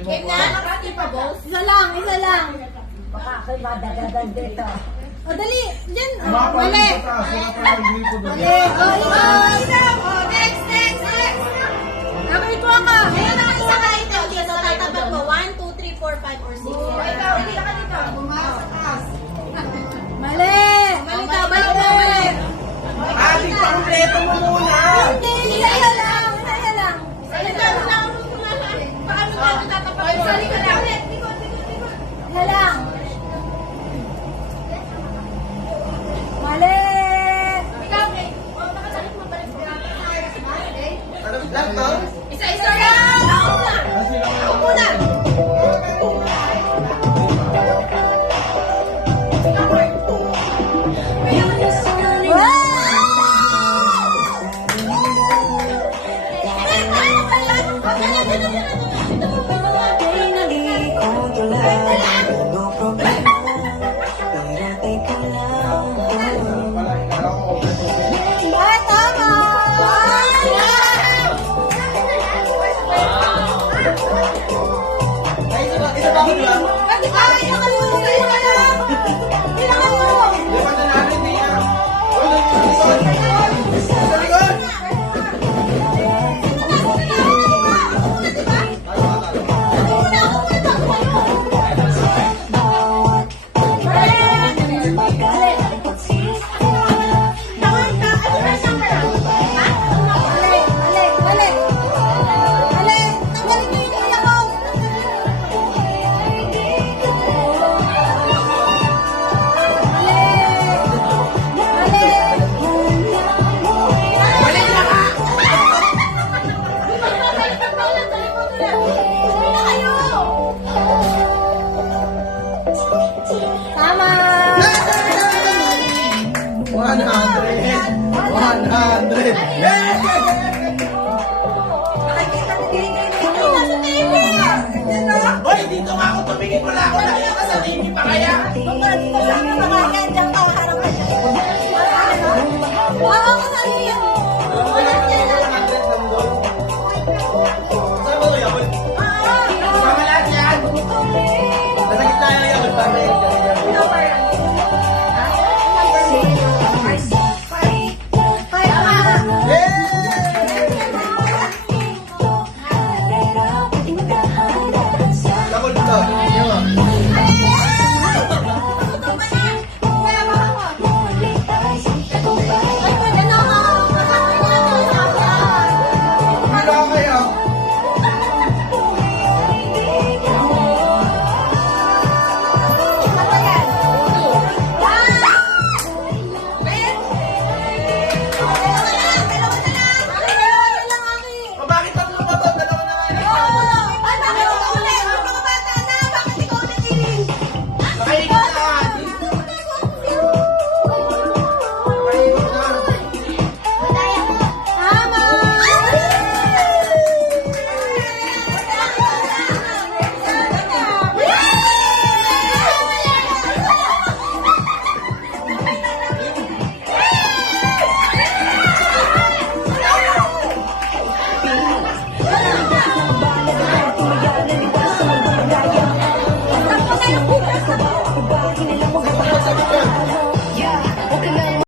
Game na? Isa lang, isa lang. Baka ako'y madagadan dito. O, dali. Diyan. O, Mga mali. mali. Mali. O, ikaw. O, next, next, next. Ako, ikaw ka. Ayan ang isang item dito. Tatapat mo. 1, 2, 3, 4, 5, or 6. Ikaw, dito ka dito. Mali. Mali ka. Balik na, mali. Ate, kompleto mo muna. Hindi. Isa lang. Isa lang. Isa lang. Paano tayo tatapat? Sali ka lang. Isa lang. Mali. Ikaw, okay. O, nakasalit mo balik. Lahat to? Isa-isa lang. Ako muna. Isa ba ako diba? Diba na namin, di na. Sa likod. Tama! 100. 100. Hoy, dito nga ako tumingin, wala ako nakita ka sa TV pa kaya? Oo,